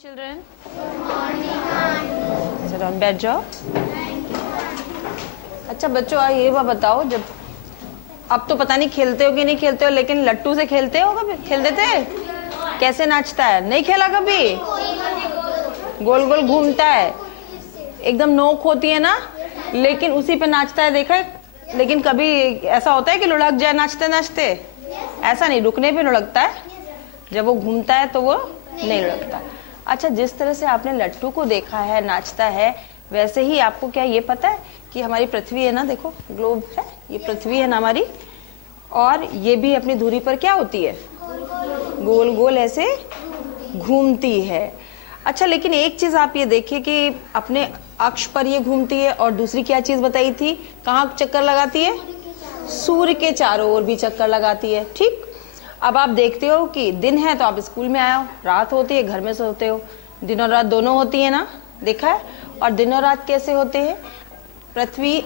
children. Sit down, बैठ जाओ. अच्छा बच्चों ये बताओ, जब अब तो पता नहीं खेलते हो कि नहीं खेलते हो, लेकिन लट्टू से खेलते हो कभी? खेलते थे? कैसे नाचता है? नहीं खेला कभी? गोल गोल घूमता है, एकदम नोक होती है ना, लेकिन उसी पे नाचता है, देखा है? लेकिन कभी ऐसा होता है कि लुढ़क जाए नाचते नाचते? ऐसा नहीं, रुकने पे लुढ़कता है, जब वो घूमता है तो वो नहीं लुढ़कता. अच्छा, जिस तरह से आपने लट्टू को देखा है नाचता है, वैसे ही आपको क्या ये पता है कि हमारी पृथ्वी है ना, देखो ग्लोब है, ये पृथ्वी है ना हमारी, और ये भी अपनी धुरी पर क्या होती है? गोल गोल ऐसे घूमती है. अच्छा, लेकिन एक चीज आप ये देखिए कि अपने अक्ष पर ये घूमती है, और दूसरी क्या चीज बताई थी, कहाँ चक्कर लगाती है? सूर्य के चारों ओर भी चक्कर लगाती है. ठीक, अब आप देखते हो कि दिन है तो आप स्कूल में आए हो, रात होती है घर में सोते हो. दिन और रात दोनों होती है ना, देखा है? और दिन और रात कैसे होते हैं? पृथ्वी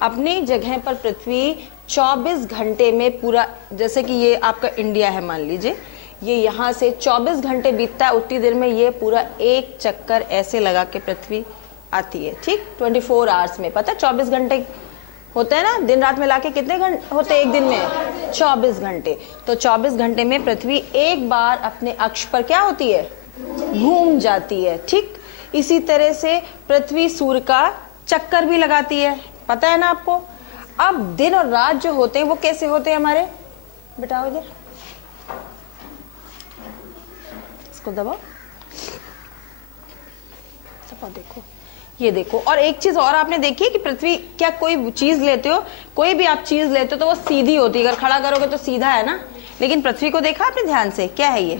अपनी जगह पर पृथ्वी 24 घंटे में पूरा, जैसे कि ये आपका इंडिया है मान लीजिए, ये यहाँ से 24 घंटे बीतता है, उतनी देर में ये पूरा एक चक्कर ऐसे लगा के पृथ्वी आती है. ठीक, 24 आवर्स में. पता है 24 घंटे होते हैं ना, दिन रात मिला के कितने घंटे होते हैं एक दिन में? 24 घंटे. तो 24 घंटे में पृथ्वी एक बार अपने अक्ष पर क्या होती है? घूम जाती है. ठीक, इसी तरह से पृथ्वी सूर्य का चक्कर भी लगाती है, पता है ना आपको. अब दिन और रात जो होते हैं वो कैसे होते हैं हमारे? बताओ इधर, इसको दबाओ, देखो, ये देखो. और एक चीज और आपने देखी है कि पृथ्वी, क्या कोई चीज लेते हो, कोई भी आप चीज लेते हो तो वो सीधी होती है, अगर खड़ा करोगे तो सीधा है ना, लेकिन पृथ्वी को देखा आपने ध्यान से, क्या है ये?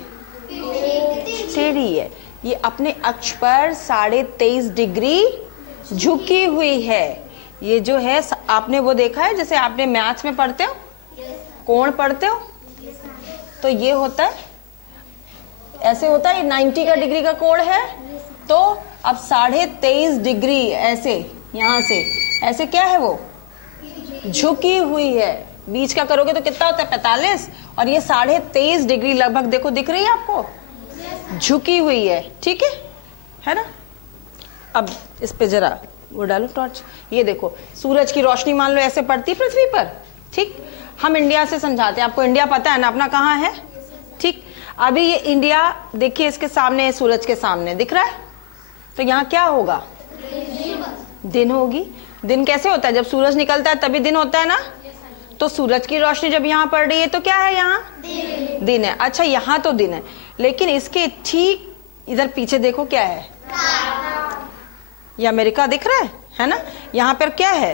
टेढ़ी है. ये अपने अक्ष पर 23.5 डिग्री झुकी हुई है. ये जो है आपने वो देखा है, जैसे आपने मैथ्स में पढ़ते हो, कोण पढ़ते हो, तो ये होता है, ऐसे होता है, ये 90 का डिग्री का कोण है, तो अब 23.5 डिग्री ऐसे, यहां से ऐसे क्या है वो? झुकी हुई है. बीच का करोगे तो कितना होता है? 45. और ये 23.5 डिग्री लगभग, देखो दिख रही है आपको, झुकी हुई है. ठीक है ना? अब इस पे जरा वो डालो टॉर्च. ये देखो, सूरज की रोशनी मान लो ऐसे पड़ती है पृथ्वी पर. ठीक, हम इंडिया से समझाते हैं, आपको इंडिया पता है ना अपना कहाँ है? ठीक, अभी ये इंडिया देखिए, इसके सामने, सूरज के सामने दिख रहा है, तो यहाँ क्या होगा? दिन होगी. दिन कैसे होता है? जब सूरज निकलता है तभी दिन होता है ना, तो सूरज की रोशनी जब यहाँ पड़ रही है तो क्या है? यहाँ दिन है. अच्छा, यहाँ तो दिन है, लेकिन इसके ठीक इधर पीछे देखो क्या है? ये अमेरिका दिख रहा है ना, यहाँ पर क्या है?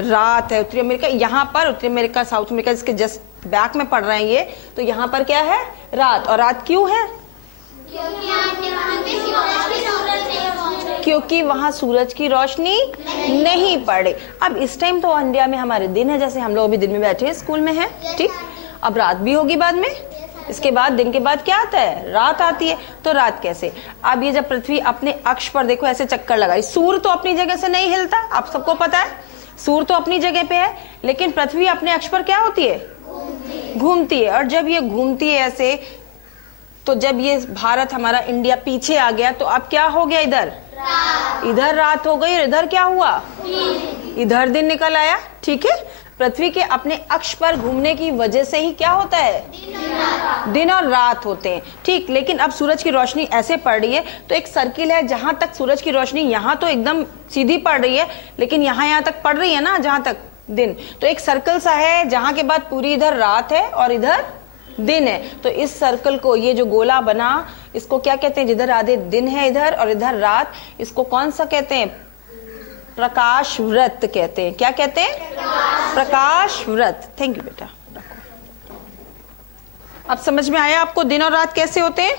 रात है. उत्तरी अमेरिका, यहाँ पर उत्तरी अमेरिका, साउथ अमेरिका जिसके जस्ट बैक में पड़ रहे हैं ये, तो यहाँ पर क्या है? रात. और रात क्यों है? क्योंकि वहां सूरज की रोशनी नहीं पड़े. अब इस टाइम तो इंडिया में हमारे दिन है, जैसे हम लोग अभी दिन में बैठे हैं, स्कूल में हैं. ठीक, अब रात भी होगी बाद में, इसके बाद दिन के बाद क्या आता है? रात आती है. तो रात कैसे? अब ये जब पृथ्वी अपने अक्ष पर देखो ऐसे चक्कर लगाई, सूर्य तो अपनी जगह से नहीं हिलता, आप सबको पता है, सूर्य तो अपनी जगह पे है, लेकिन पृथ्वी अपने अक्ष पर क्या होती है? घूमती है. और जब ये घूमती है ऐसे, तो जब ये भारत हमारा इंडिया पीछे आ गया, तो अब क्या हो गया? इधर रात हो गई, और इधर क्या हुआ? इधर दिन निकल आया. ठीक है, पृथ्वी के अपने अक्ष पर घूमने की वजह से ही क्या होता है? दिन और रात होते हैं. ठीक, लेकिन अब सूरज की रोशनी ऐसे पड़ रही है, तो एक सर्किल है, जहां तक सूरज की रोशनी यहाँ तो एकदम सीधी पड़ रही है, लेकिन यहाँ तक पड़ रही है ना, जहां तक दिन, तो एक सर्कल सा है, जहां के बाद पूरी इधर रात है और इधर दिन है. तो इस सर्कल को, ये जो गोला बना, इसको क्या कहते हैं? जिधर आधे दिन है इधर और इधर रात, इसको कौन सा कहते हैं? प्रकाश वृत्त कहते हैं. क्या कहते हैं? प्रकाश वृत्त. थैंक यू बेटा. अब समझ में आया आपको दिन और रात कैसे होते हैं?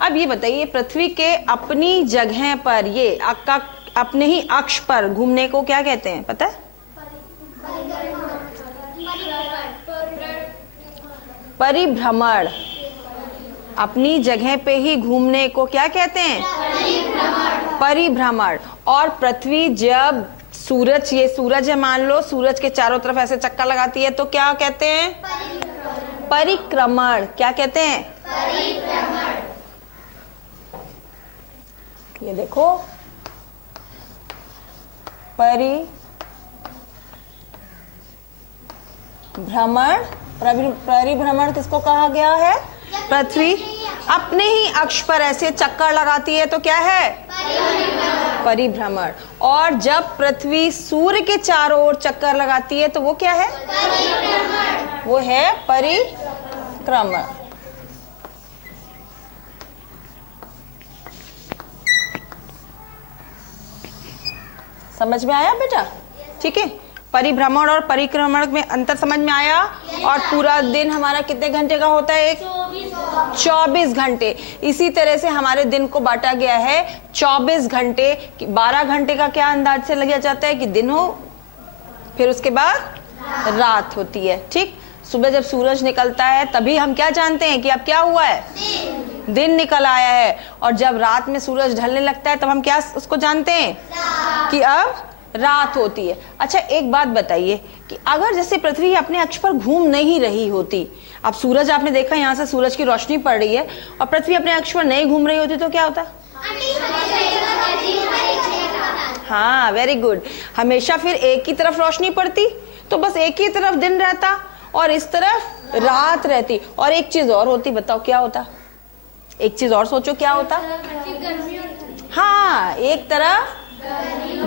अब ये बताइए, पृथ्वी के अपनी जगह पर, ये अपने ही अक्ष पर घूमने को क्या कहते हैं? पता है? परिभ्रमण. अपनी जगह पे ही घूमने को क्या कहते हैं? परिभ्रमण. और पृथ्वी जब सूरज, ये सूरज है मान लो, सूरज के चारों तरफ ऐसे चक्कर लगाती है, तो क्या कहते हैं? परिक्रमण. क्या कहते हैं? ये देखो, परिभ्रमण। परिभ्रमण किसको कहा गया है? पृथ्वी अपने ही अक्ष पर ऐसे चक्कर लगाती है तो क्या है? परिभ्रमण। और जब पृथ्वी सूर्य के चारों ओर चक्कर लगाती है तो वो क्या है? वो है परिक्रमण। समझ में आया बेटा? ठीक है, परिभ्रमण और परिक्रमण में अंतर समझ में आया। और पूरा दिन हमारा कितने घंटे का होता है? 24 घंटे। इसी तरह से हमारे दिन को बांटा गया है 24 घंटे। 12 घंटे का क्या अंदाज से लगा जाता है कि दिन हो, फिर उसके बाद रात होती है। ठीक, सुबह जब सूरज निकलता है तभी हम क्या जानते हैं कि अब क्या हुआ है? दिन निकल आया है। और जब रात में सूरज ढलने लगता है तब हम क्या उसको जानते हैं? कि अब रात होती है। अच्छा, एक बात बताइए कि अगर जैसे पृथ्वी अपने अक्ष पर घूम नहीं रही होती, अब सूरज आपने देखा यहाँ से सूरज की रोशनी पड़ रही है और पृथ्वी अपने अक्ष पर नहीं घूम रही होती तो क्या होता? हाँ, वेरी गुड। हमेशा फिर एक ही तरफ रोशनी पड़ती तो बस एक ही तरफ दिन रहता और इस तरफ रात रहती। और एक चीज और होती, बताओ क्या होता? एक चीज और सोचो, क्या होता? हाँ, एक तरफ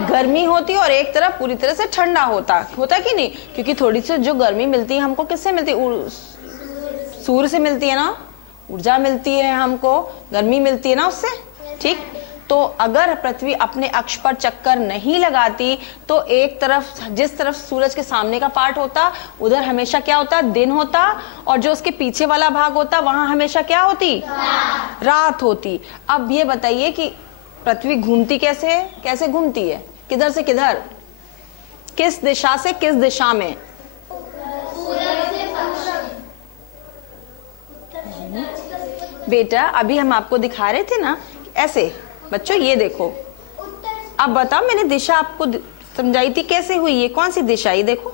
गर्मी होती और एक तरफ पूरी तरह से ठंडा होता कि नहीं? क्योंकि थोड़ी सी जो गर्मी मिलती है हमको किससे मिलती है? सूर्य से मिलती है ना, ऊर्जा मिलती है हमको, गर्मी मिलती है ना उससे। ठीक, तो अगर पृथ्वी अपने अक्ष पर चक्कर नहीं लगाती तो एक तरफ, जिस तरफ सूरज के सामने का पार्ट होता उधर हमेशा क्या होता? दिन होता। और जो उसके पीछे वाला भाग होता वहां हमेशा क्या होती? रात होती। अब ये बताइए कि पृथ्वी घूमती कैसे है? कैसे घूमती है? किधर से किधर? किस दिशा से किस दिशा में? बेटा अभी हम आपको दिखा रहे थे ना ऐसे। बच्चों ये देखो, अब बताओ, मैंने दिशा आपको समझाई थी कैसे हुई? ये कौन सी दिशा? ये देखो,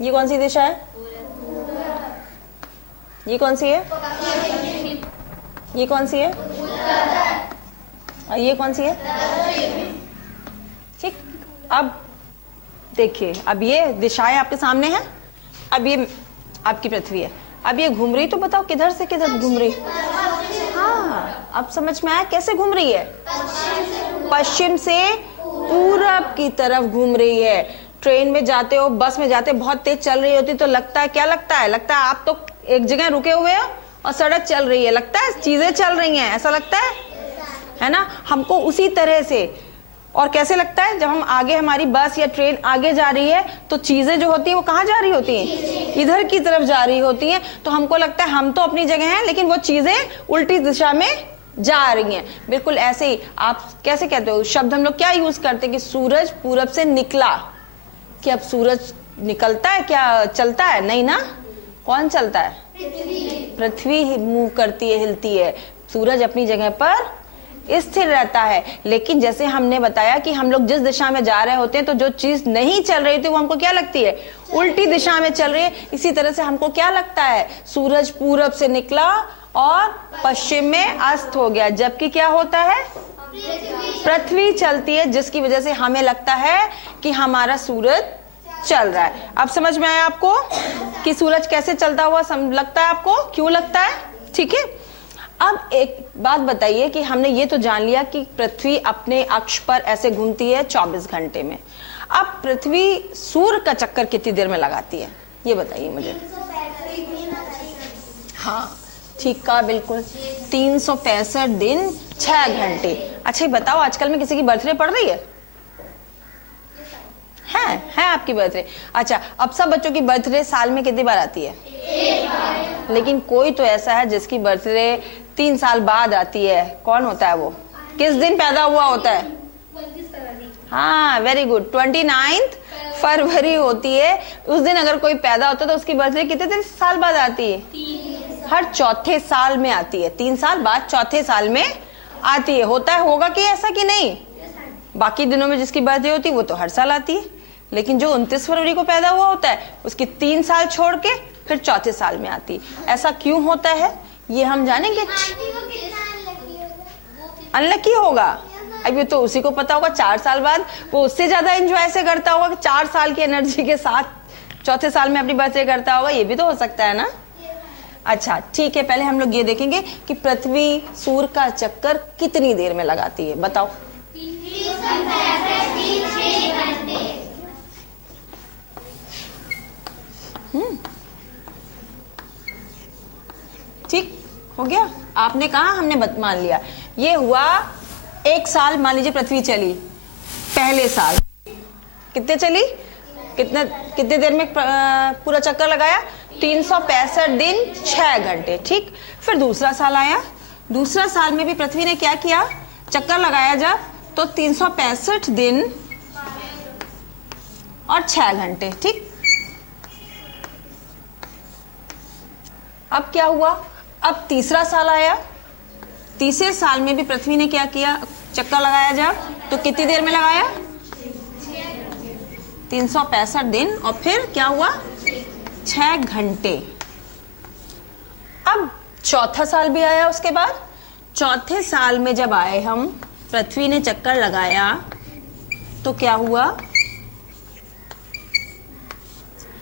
ये कौन सी दिशा है? ये कौन सी है? ये कौन सी है? और ये कौन सी है? ठीक, अब देखिए, अब ये दिशाएं आपके सामने हैं। अब ये आपकी पृथ्वी है, अब ये घूम रही, तो बताओ किधर से किधर घूम रही? हाँ, अब समझ में आया कैसे घूम रही है? पश्चिम से पूरब की तरफ घूम रही है। ट्रेन में जाते हो, बस में जाते, बहुत तेज चल रही होती तो लगता है, क्या लगता है? लगता है आप तो एक जगह रुके हुए हो और सड़क चल रही है, लगता है चीजें चल रही हैं, ऐसा लगता है ना? हमको उसी तरह से। और कैसे लगता है? जब हम आगे, हमारी बस या ट्रेन आगे जा रही है तो चीजें जो होती है वो कहाँ जा रही होती हैं? इधर की तरफ जा रही होती हैं। तो हमको लगता है हम तो अपनी जगह हैं लेकिन वो चीजें उल्टी दिशा में जा रही हैं। बिल्कुल ऐसे ही आप कैसे कहते हो? शब्द हम लोग क्या यूज करते हैं कि सूरज पूरब से निकला। कि अब सूरज निकलता है क्या? चलता है? नहीं ना। कौन चलता है? पृथ्वी ही मूव करती है, हिलती है। सूरज अपनी जगह पर स्थिर रहता है। लेकिन जैसे हमने बताया कि हम लोग जिस दिशा में जा रहे होते हैं तो जो चीज नहीं चल रही थी वो हमको क्या लगती है? उल्टी दिशा में चल रही है। इसी तरह से हमको क्या लगता है? सूरज पूरब से निकला और पश्चिम में अस्त हो गया, जबकि क्या होता है? पृथ्वी चलती है, जिसकी वजह से हमें लगता है कि हमारा सूरज चल रहा है। अब समझ में आया आपको कि सूरज कैसे चलता हुआ लगता है आपको? क्यों लगता है? ठीक है, अब एक बात बताइए कि हमने ये तो जान लिया कि पृथ्वी अपने अक्ष पर ऐसे घूमती है 24 घंटे में। अब पृथ्वी सूर्य का चक्कर कितनी देर में लगाती है? ये बताइए मुझे। हाँ, ठीक कहा, बिल्कुल 365 दिन 6 घंटे। अच्छा बताओ, आजकल में किसी की बर्थडे पड़ रही है? है आपकी बर्थडे? अच्छा, अब सब बच्चों की बर्थडे साल में कितनी बार आती है? एक बार। लेकिन कोई तो ऐसा है जिसकी बर्थडे 3 साल बाद आती है। कौन होता है वो? किस दिन पैदा हुआ होता है? हाँ, वेरी गुड, 29 फरवरी होती है। उस दिन अगर कोई पैदा होता है तो उसकी बर्थडे कितने दिन साल बाद आती है? हर चौथे साल में आती है। 3 साल बाद चौथे साल में आती है। होता है, होगा कि ऐसा कि नहीं? बाकी दिनों में जिसकी बर्थडे होती है वो तो हर साल आती है, लेकिन जो 29 फरवरी को पैदा हुआ होता है उसकी 3 साल छोड़ के फिर चौथे साल में आती। ऐसा क्यों होता है ये हम जानेंगे। अनलकी होगा, अभी तो उसी को पता होगा। 4 साल बाद वो उससे ज्यादा एंजॉय से करता होगा कि 4 साल की एनर्जी के साथ चौथे साल में अपनी बर्थडे करता होगा, ये भी तो हो सकता है ना। अच्छा ठीक है, पहले हम लोग ये देखेंगे कि पृथ्वी सूर्य का चक्कर कितनी देर में लगाती है, बताओ। ठीक हो गया, आपने कहा हमने मान लिया। ये हुआ 1 साल, मान लीजिए पृथ्वी चली, पहले साल कितने चली, कितने देर में पूरा चक्कर लगाया, 365 दिन 6 घंटे। ठीक, फिर दूसरा साल आया, दूसरा साल में भी पृथ्वी ने क्या किया, चक्कर लगाया जब, तो 365 दिन और 6 घंटे। ठीक, अब क्या हुआ, अब तीसरा साल आया, तीसरे साल में भी पृथ्वी ने क्या किया, चक्कर लगाया जब, तो कितनी देर में लगाया, 365 दिन और फिर क्या हुआ, 6 घंटे। अब चौथा साल भी आया, उसके बाद चौथे साल में जब आए हम, पृथ्वी ने चक्कर लगाया तो क्या हुआ,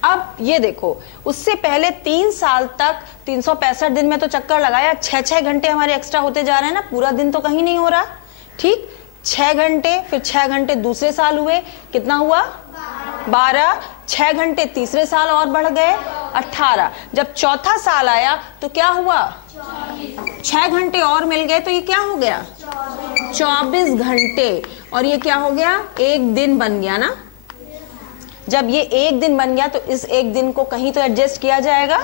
अब ये देखो, उससे पहले 3 साल तक 365 दिन में तो चक्कर लगाया, 6-6 घंटे हमारे एक्स्ट्रा होते जा रहे हैं ना, पूरा दिन तो कहीं नहीं हो रहा। ठीक, 6 घंटे, फिर 6 घंटे दूसरे साल हुए, कितना हुआ, 12, 6 घंटे तीसरे साल और बढ़ गए 18। जब चौथा साल आया तो क्या हुआ, 6 घंटे और मिल गए, तो ये क्या हो गया, 24 घंटे। और ये क्या हो गया, 1 दिन बन गया ना। जब ये 1 दिन बन गया तो इस 1 दिन को कहीं तो एडजस्ट किया जाएगा,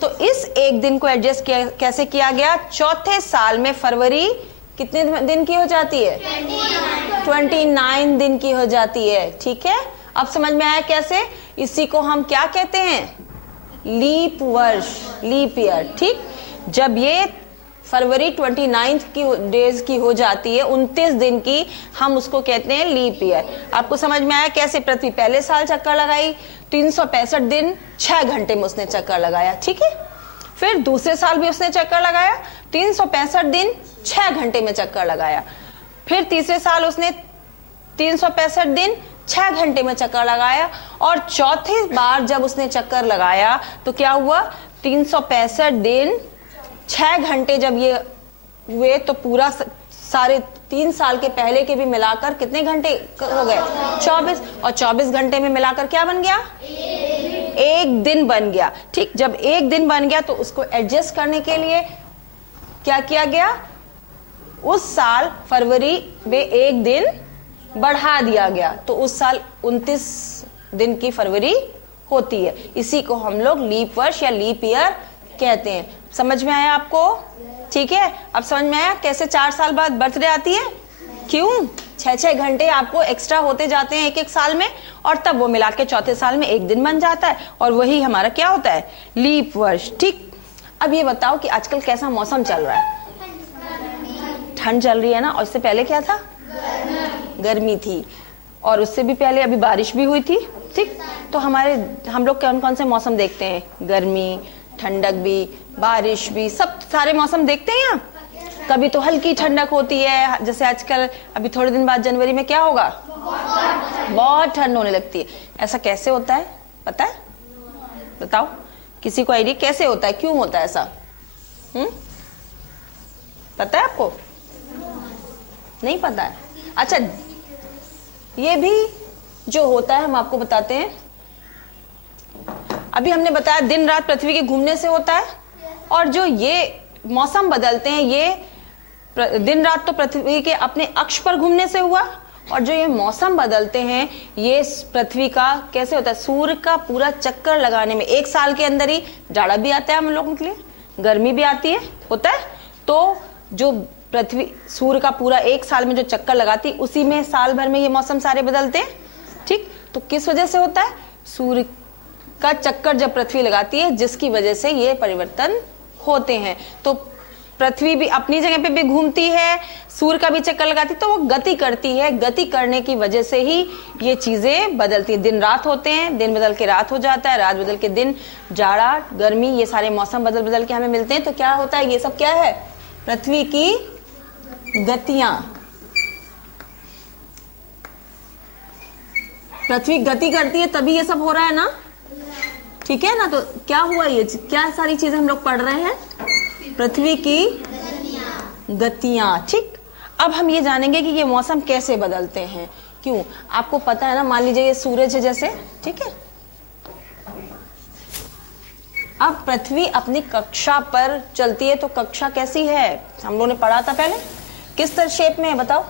तो इस 1 दिन को एडजस्ट कैसे किया गया, चौथे साल में फरवरी कितने दिन की हो जाती है, 29 दिन की हो जाती है। ठीक है, अब समझ में आया कैसे, इसी को हम क्या कहते हैं, लीप वर्ष, लीप ईयर। ठीक, जब ये फरवरी 29 की डेज की हो जाती है, 29 दिन की, हम उसको कहते हैं लीप ईयर। आपको समझ में आया कैसे, पृथ्वी पहले साल चक्कर लगाई, 365 दिन 6 घंटे में उसने चक्कर लगाया। ठीक है, फिर दूसरे साल भी उसने चक्कर लगाया, 365 दिन 6 घंटे में चक्कर लगाया, फिर तीसरे साल उसने 365 दिन 6 घंटे में चक्कर लगाया, और चौथी बार जब उसने चक्कर लगाया तो क्या हुआ, 365 दिन 6 घंटे जब ये हुए तो पूरा सारे 3 साल के पहले के भी मिलाकर कितने घंटे हो गए, 24, और 24 घंटे में मिलाकर क्या बन गया, 1 दिन बन गया। ठीक, जब 1 दिन बन गया तो उसको एडजस्ट करने के लिए क्या किया गया, उस साल फरवरी में 1 दिन बढ़ा दिया गया, तो उस साल 29 दिन की फरवरी होती है। इसी को हम लोग लीप वर्ष या लीप ईयर कहते हैं। समझ में आया आपको। ठीक है, अब समझ में आया कैसे 4 साल बाद बर्थडे आती है, क्यों, 6-6 घंटे आपको एक्स्ट्रा होते जाते हैं 1-1 साल में, और तब वो मिला के चौथे साल में 1 दिन बन जाता है, और वही हमारा क्या होता है, लीप वर्ष। ठीक, अब ये बताओ कि आजकल कैसा मौसम चल रहा है, ठंड चल रही है ना, और इससे पहले क्या था, गर्मी थी, और उससे भी पहले अभी बारिश भी हुई थी। ठीक, तो हम लोग कौन कौन से मौसम देखते हैं, गर्मी, ठंडक भी, बारिश भी, सब सारे मौसम देखते हैं यहाँ। कभी तो हल्की ठंडक होती है, जैसे आजकल अभी थोड़े दिन बाद जनवरी में क्या होगा, बहुत ठंड होने लगती है। ऐसा कैसे होता है, पता है, बताओ, किसी को आइडिया कैसे होता है, क्यों होता है ऐसा, पता है आपको, नहीं पता है। अच्छा, ये भी जो होता है हम आपको बताते हैं। अभी हमने बताया दिन रात पृथ्वी के घूमने से होता है, और जो ये मौसम बदलते हैं, ये दिन रात तो पृथ्वी के अपने अक्ष पर घूमने से हुआ, और जो ये मौसम बदलते हैं ये पृथ्वी का कैसे होता है, सूर्य का पूरा चक्कर लगाने में 1 साल के अंदर ही जाड़ा भी आता है हम लोगों के लिए, गर्मी भी आती है, होता है। तो जो पृथ्वी सूर्य का पूरा 1 साल में जो चक्कर लगाती है, उसी में साल भर में ये मौसम सारे बदलते हैं। ठीक, तो किस वजह से होता है, सूर्य का चक्कर जब पृथ्वी लगाती है, जिसकी वजह से ये परिवर्तन होते हैं। तो पृथ्वी भी अपनी जगह पे भी घूमती है, सूर्य का भी चक्कर लगाती है, तो वो गति करती है। गति करने की वजह से ही ये चीजें बदलती है। दिन रात होते हैं, दिन बदल के रात हो जाता है, रात बदल के दिन, जाड़ा गर्मी, ये सारे मौसम बदल बदल के हमें मिलते हैं। तो क्या होता है, ये सब क्या है, पृथ्वी की गतियां। पृथ्वी गति करती है तभी ये सब हो रहा है ना, ठीक है ना। तो क्या हुआ, ये क्या सारी चीजें हम लोग पढ़ रहे हैं, पृथ्वी की गतियां। ठीक, अब हम ये जानेंगे कि ये मौसम कैसे बदलते हैं, क्यों। आपको पता है ना, मान लीजिए ये सूरज है जैसे, ठीक है। अब पृथ्वी अपनी कक्षा पर चलती है, तो कक्षा कैसी है, हम लोगों ने पढ़ा था पहले, किस तरह शेप में है बताओ।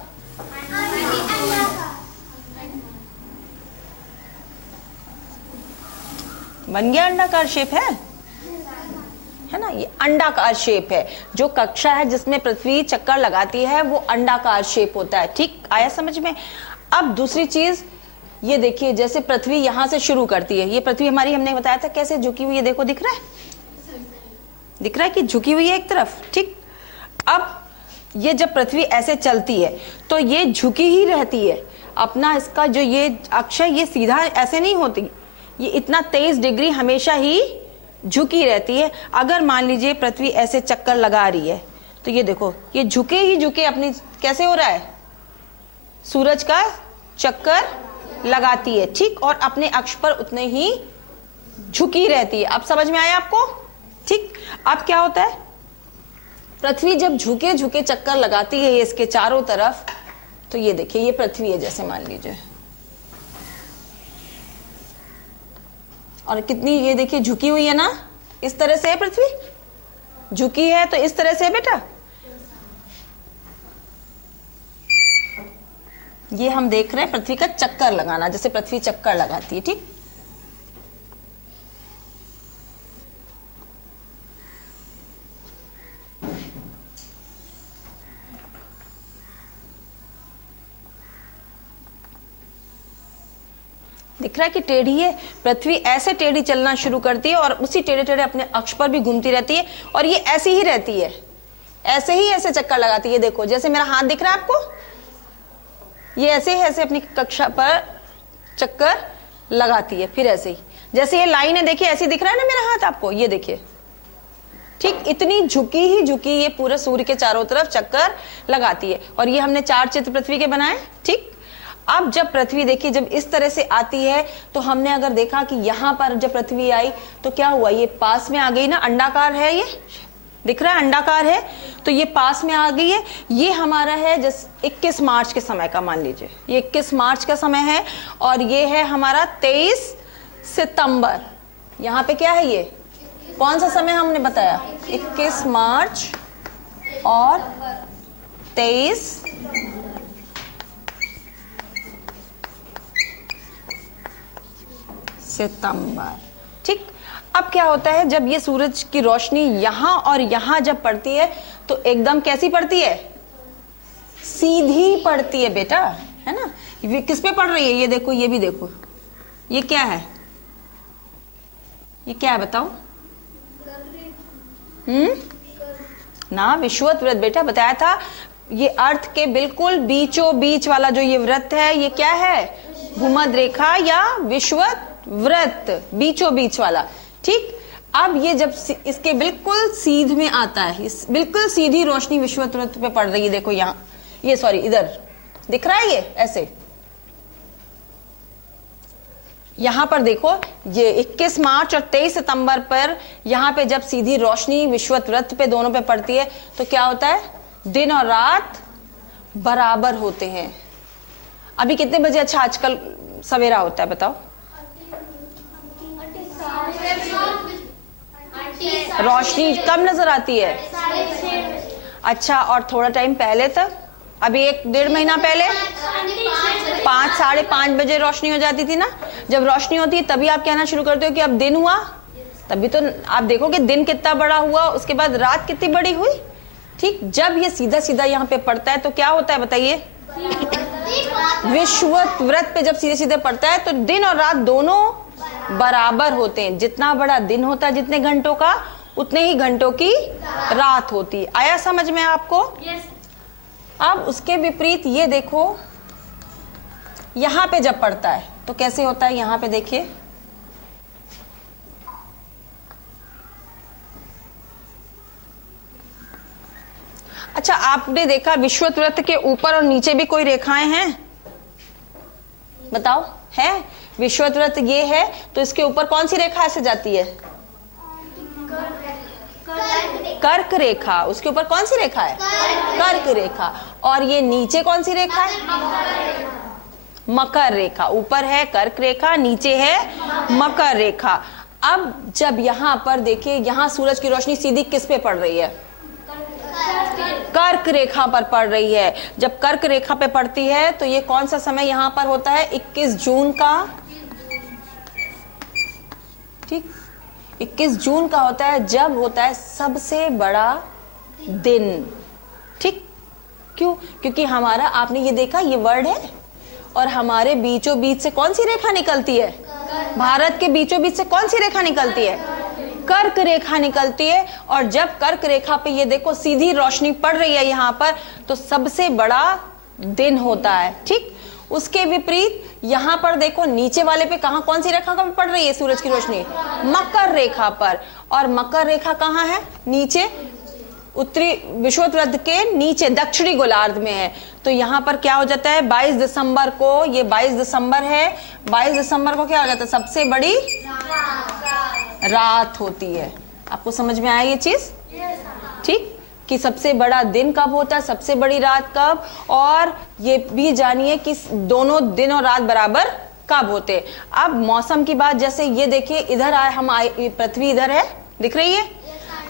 बन गया, अंडाकार शेप है ना, ये अंडाकार शेप है। जो कक्षा है जिसमें पृथ्वी चक्कर लगाती है वो अंडाकार शेप होता है। ठीक, आया समझ में। अब दूसरी चीज ये देखिए, जैसे पृथ्वी यहां से शुरू करती है, ये पृथ्वी हमारी हमने बताया था कैसे झुकी हुई है, देखो दिख रहा है, दिख रहा है कि झुकी हुई है एक तरफ। ठीक, अब ये जब पृथ्वी ऐसे चलती है तो ये झुकी ही रहती है। अपना इसका जो ये अक्ष है ये सीधा ऐसे नहीं होती, ये इतना 23 डिग्री हमेशा ही झुकी रहती है। अगर मान लीजिए पृथ्वी ऐसे चक्कर लगा रही है तो ये देखो, ये झुके ही झुके अपनी, कैसे हो रहा है, सूरज का चक्कर लगाती है। ठीक, और अपने अक्ष पर उतने ही झुकी रहती है। अब समझ में आया आपको। ठीक, अब क्या होता है, पृथ्वी जब झुके झुके चक्कर लगाती है इसके चारों तरफ, तो ये देखिए ये पृथ्वी है जैसे मान लीजिए, और कितनी ये देखिए झुकी हुई है ना, इस तरह से है पृथ्वी, झुकी है तो इस तरह से है बेटा। ये हम देख रहे हैं पृथ्वी का चक्कर लगाना, जैसे पृथ्वी चक्कर लगाती है। ठीक, दिख रहा है कि टेढ़ी है, पृथ्वी ऐसे टेढ़ी चलना शुरू करती है और उसी टेढ़े टेढ़े अपने अक्ष पर भी घूमती रहती है, और ये ऐसी ही रहती है, ऐसे ही ऐसे चक्कर लगाती है। देखो जैसे मेरा हाथ दिख रहा है आपको, ये ऐसे ही ऐसे अपनी कक्षा पर चक्कर लगाती है। फिर ऐसे ही, जैसे ये लाइन है देखिए, ऐसे दिख रहा है ना मेरा हाथ आपको, ये देखिए। ठीक, इतनी झुकी ही झुकी ये पूरे सूर्य के चारों तरफ चक्कर लगाती है। और ये हमने 4 चित्र पृथ्वी के बनाए। ठीक, अब जब पृथ्वी देखिए जब इस तरह से आती है, तो हमने अगर देखा कि यहां पर जब पृथ्वी आई तो क्या हुआ, ये पास में आ गई ना, अंडाकार है, ये दिख रहा है अंडाकार है, तो ये पास में आ गई है। ये हमारा है जैसे 21 मार्च के समय का, मान लीजिए ये 21 मार्च का समय है, और ये है हमारा 23 सितंबर। यहाँ पे क्या है, ये कौन सा समय हमने बताया, 21 मार्च और 23 सितंबर। ठीक, अब क्या होता है, जब ये सूरज की रोशनी यहां और यहां जब पड़ती है तो एकदम कैसी पड़ती है, सीधी पड़ती है बेटा, है ना। ये किस पे पड़ रही है, ये देखो, ये भी देखो, ये क्या है, ये क्या है बताओ। ना, विषुवत व्रत बेटा, बताया था। ये अर्थ के बिल्कुल बीचों बीच वाला जो ये व्रत है, ये क्या है, भूमध्य रेखा या विषुवत व्रत, बीचों बीच वाला। ठीक, अब ये जब इसके बिल्कुल सीध में आता है, इस बिल्कुल सीधी रोशनी विषुवत व्रत पे पड़ रही है। देखो यहाँ, ये सॉरी इधर दिख रहा है, ये ऐसे यहां पर देखो, ये 21 मार्च और 23 सितंबर पर यहाँ पे जब सीधी रोशनी विषुवत व्रत पे दोनों पे पड़ती है तो क्या होता है, दिन और रात बराबर होते हैं। अभी कितने बजे अच्छा आजकल सवेरा होता है बताओ, रोशनी कम नजर आती है। अच्छा, और थोड़ा टाइम पहले तक, अभी 1-1.5 महीना पहले 5, 5:30 बजे रोशनी हो जाती थी ना। जब रोशनी होती है तभी आप कहना शुरू करते हो कि अब दिन हुआ, तभी तो आप देखो कि दिन कितना बड़ा हुआ, उसके बाद रात कितनी बड़ी हुई। ठीक, जब ये सीधा सीधा यहाँ पे पड़ता है तो क्या होता है बताइए, विषुवत व्रत पे जब सीधे सीधे पड़ता है तो दिन और रात दोनों बराबर होते हैं। जितना बड़ा दिन होता है जितने घंटों का, उतने ही घंटों की रात होती। आया समझ में आपको? अब उसके विपरीत ये देखो, यहां पे जब पड़ता है तो कैसे होता है, यहां पे देखिए, अच्छा आपने देखा विषुवत वृत्त के ऊपर और नीचे भी कोई रेखाएं हैं? बताओ, है? विषुवत वृत्त ये है तो इसके ऊपर कौन सी रेखा ऐसे जाती है? कर्क रेखा। उसके ऊपर कौन सी रेखा है? कर्क रेखा। और ये नीचे कौन सी रेखा है? मकर रेखा। ऊपर है कर्क रेखा, नीचे है मकर रेखा। अब जब यहां पर देखिए, यहां सूरज की रोशनी सीधी किस पे पड़ रही है? कर्क रेखा पर पड़ रही है। जब कर्क रेखा पे पड़ती है तो ये कौन सा समय यहां पर होता है? 21 जून का, ठीक, 21 जून का होता है, जब होता है सबसे बड़ा दिन। ठीक, क्यों? क्योंकि हमारा, आपने ये देखा, ये वर्ड है और हमारे बीचों बीच से कौन सी रेखा निकलती है? भारत के बीचों बीच से कौन सी रेखा निकलती है? कर्क रेखा निकलती है। और जब कर्क रेखा पे ये देखो सीधी रोशनी पड़ रही है यहां पर, तो सबसे बड़ा दिन होता है। ठीक, उसके विपरीत यहां पर देखो नीचे वाले पे कहां, कौन सी रेखा पर पड़ रही है सूरज की रोशनी? मकर रेखा पर। और मकर रेखा कहां है? नीचे, उत्तरी विषुवत वृत्त के नीचे दक्षिणी गोलार्ध में है। तो यहां पर क्या हो जाता है? 22 दिसंबर को, ये 22 दिसंबर है, 22 दिसंबर को क्या हो जाता है? सबसे बड़ी रात होती है। आपको समझ में आया ये चीज? ठीक, कि सबसे बड़ा दिन कब होता है, सबसे बड़ी रात कब, और ये भी जानिए कि दोनों दिन और रात बराबर कब होते। अब मौसम की बात, जैसे ये देखिए, इधर आए हम, आए पृथ्वी इधर है, दिख रही है,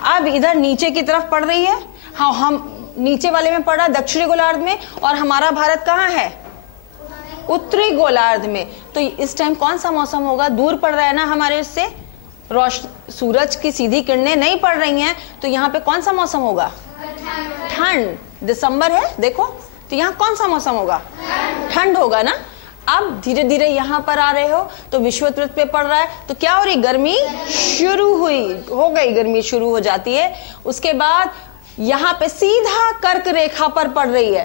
अब इधर नीचे की तरफ पड़ रही है। हाँ, हम नीचे वाले में पड़ रहा है दक्षिणी गोलार्ध में, और हमारा भारत कहाँ है? उत्तरी गोलार्ध में। तो इस टाइम कौन सा मौसम होगा? दूर पड़ रहा है ना हमारे इससे, सूरज की सीधी किरणें नहीं पड़ रही हैं, तो यहाँ पे कौन सा मौसम होगा? ठंड। दिसंबर है देखो, तो यहाँ कौन सा मौसम होगा? ठंड होगा ना। अब धीरे धीरे यहाँ पर आ रहे हो तो विषुवत वृत्त पे पड़ रहा है, तो क्या हो रही? गर्मी शुरू हो गई, गर्मी शुरू हो जाती है। उसके बाद यहाँ पे सीधा कर्क रेखा पर पड़ रही है,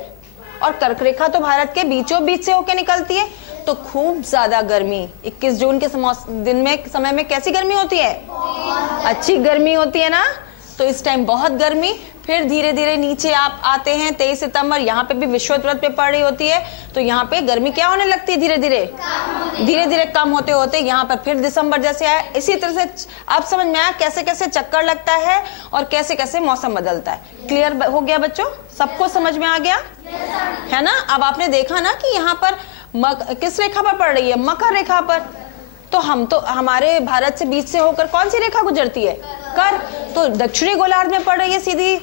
और कर्क रेखा तो भारत के बीचों बीच से होकर निकलती है, तो खूब ज्यादा गर्मी। 21 जून के दिन में, समय में कैसी गर्मी होती है? अच्छी गर्मी होती है ना। तो इस टाइम बहुत गर्मी। फिर धीरे धीरे नीचे आप आते हैं, 23 सितंबर, यहाँ पे भी विषुवत वृत्त पे पड़ रही होती है, तो यहाँ पे गर्मी क्या होने लगती है? धीरे धीरे कम होते होते यहाँ पर फिर दिसंबर जैसे आया। इसी तरह से आप समझ में आया कैसे कैसे चक्कर लगता है और कैसे कैसे मौसम बदलता है। क्लियर हो गया बच्चों? सबको समझ में आ गया है ना? अब आपने देखा ना कि यहाँ पर किस रेखा पर पड़ रही है? मकर रेखा पर। तो हमारे भारत से बीच से होकर कौन सी रेखा गुजरती है? कर्क। तो दक्षिणी गोलार्ध में पड़ रही है सीधी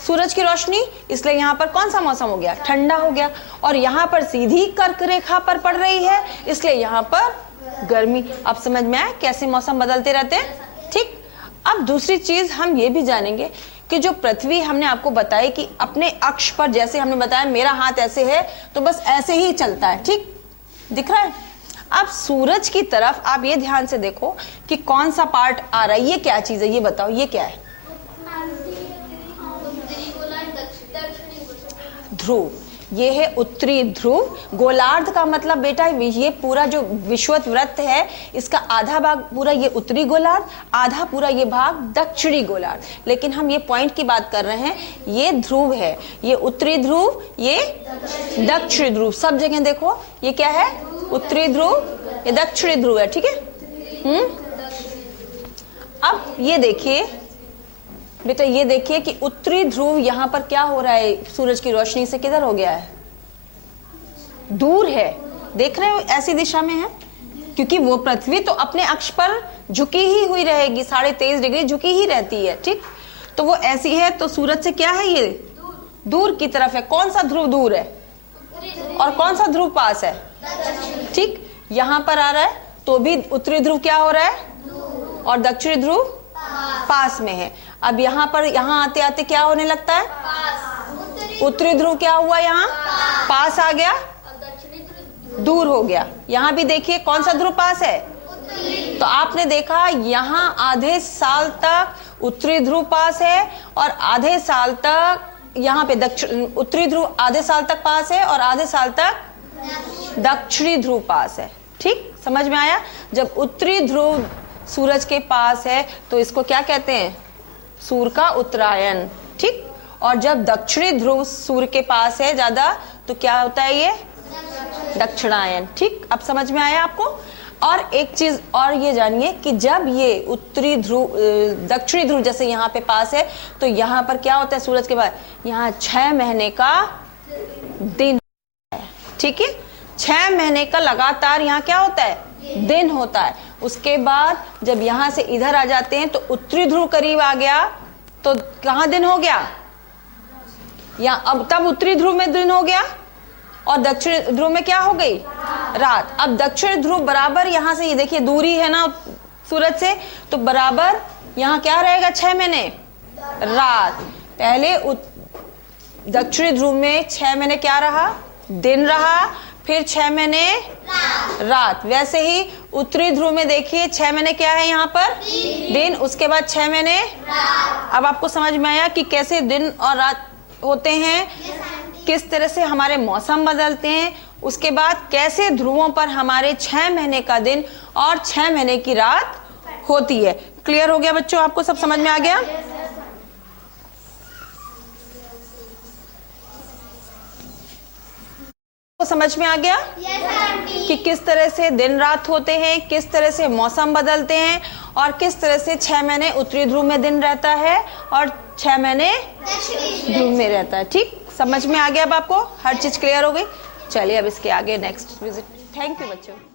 सूरज की रोशनी, इसलिए यहाँ पर कौन सा मौसम हो गया? ठंडा हो गया। और यहाँ पर सीधी कर्क रेखा पर पड़ रही है, इसलिए यहाँ पर गर्मी। अब समझ में आया कैसे मौसम बदलते रहते हैं? ठीक। अब दूसरी चीज हम ये भी जानेंगे कि जो पृथ्वी, हमने आपको बताया कि अपने अक्ष पर, जैसे हमने बताया मेरा हाथ ऐसे है तो बस ऐसे ही चलता है, ठीक दिख रहा है। अब सूरज की तरफ आप ये ध्यान से देखो कि कौन सा पार्ट आ रहा है, ये क्या चीज है, ये बताओ, ये क्या है? ध्रुव। ये है उत्तरी ध्रुव। गोलार्ध का मतलब बेटा ये पूरा जो विषुवत वृत्त है, इसका आधा भाग पूरा ये उत्तरी गोलार्ध, आधा पूरा ये भाग दक्षिणी गोलार्ध। लेकिन हम ये पॉइंट की बात कर रहे हैं, ये ध्रुव है, ये उत्तरी ध्रुव, ये दक्षिणी ध्रुव। सब जगह देखो ये क्या है? उत्तरी ध्रुव, ये दक्षिणी ध्रुव है, ठीक है। अब ये देखिए बेटा, ये देखिए कि उत्तरी ध्रुव यहां पर क्या हो रहा है? सूरज की रोशनी से किधर हो गया है? दूर है, देख रहे हो, ऐसी दिशा में है, क्योंकि वो पृथ्वी तो अपने अक्ष पर झुकी ही हुई रहेगी, 23.5 डिग्री झुकी ही रहती है, ठीक। तो वो ऐसी है, तो सूरज से क्या है? ये दूर की तरफ है। कौन सा ध्रुव दूर है और कौन सा ध्रुव पास है? ठीक। यहां पर आ रहा है तो भी उत्तरी ध्रुव क्या हो रहा है और दक्षिणी ध्रुव पास में है। अब यहाँ पर, यहाँ आते आते क्या होने लगता है? उत्तरी ध्रुव क्या हुआ? यहाँ पास आ गया, दूर हो गया। यहाँ भी देखिए कौन सा ध्रुव पास है? तो आपने देखा यहाँ आधे साल तक उत्तरी ध्रुव पास है और आधे साल तक यहाँ पे उत्तरी ध्रुव आधे साल तक पास है और आधे साल तक दक्षिणी ध्रुव पास है। ठीक, समझ में आया? जब उत्तरी ध्रुव सूरज के पास है तो इसको क्या कहते हैं? सूर्य का उत्तरायण। ठीक, और जब दक्षिणी ध्रुव सूर्य के पास है ज्यादा तो क्या होता है? ये दक्षिणायन। ठीक, अब समझ में आया आपको? और एक चीज और ये जानिए कि जब ये उत्तरी ध्रुव दक्षिणी ध्रुव जैसे यहाँ पे पास है तो यहाँ पर क्या होता है सूरज के बाद? यहाँ 6 महीने का दिन है। ठीक है, 6 महीने का लगातार यहाँ क्या होता है? दिन होता है। उसके बाद जब यहाँ से इधर आ जाते हैं तो उत्तरी ध्रुव करीब आ गया तो कहाँ दिन हो गया? यहाँ अब तब उत्तरी ध्रुव में दिन हो गया और दक्षिण ध्रुव में क्या हो गई? रात। अब दक्षिण ध्रुव बराबर यहाँ से, ये देखिए दूरी है ना सूरज से, तो बराबर यहाँ क्या रहेगा? 6 महीने रात। पहले दक्षिणी ध्रुव में 6 महीने क्या रहा? दिन रहा, फिर 6 महीने रात। वैसे ही उत्तरी ध्रुव में देखिए 6 महीने क्या है यहाँ पर? दिन। उसके बाद 6 महीने रात। अब आपको समझ में आया कि कैसे दिन और रात होते हैं, किस तरह से हमारे मौसम बदलते हैं, उसके बाद कैसे ध्रुवों पर हमारे 6 महीने का दिन और 6 महीने की रात होती है। क्लियर हो गया बच्चों? आपको सब समझ में आ गया? तो समझ में आ गया कि किस तरह से दिन रात होते हैं, किस तरह से मौसम बदलते हैं और किस तरह से 6 महीने उत्तरी ध्रुव में दिन रहता है और 6 महीने ध्रुव में रहता है। ठीक, समझ में आ गया? अब आपको हर चीज क्लियर हो गई? चलिए अब इसके आगे नेक्स्ट विजिट। थैंक यू बच्चों।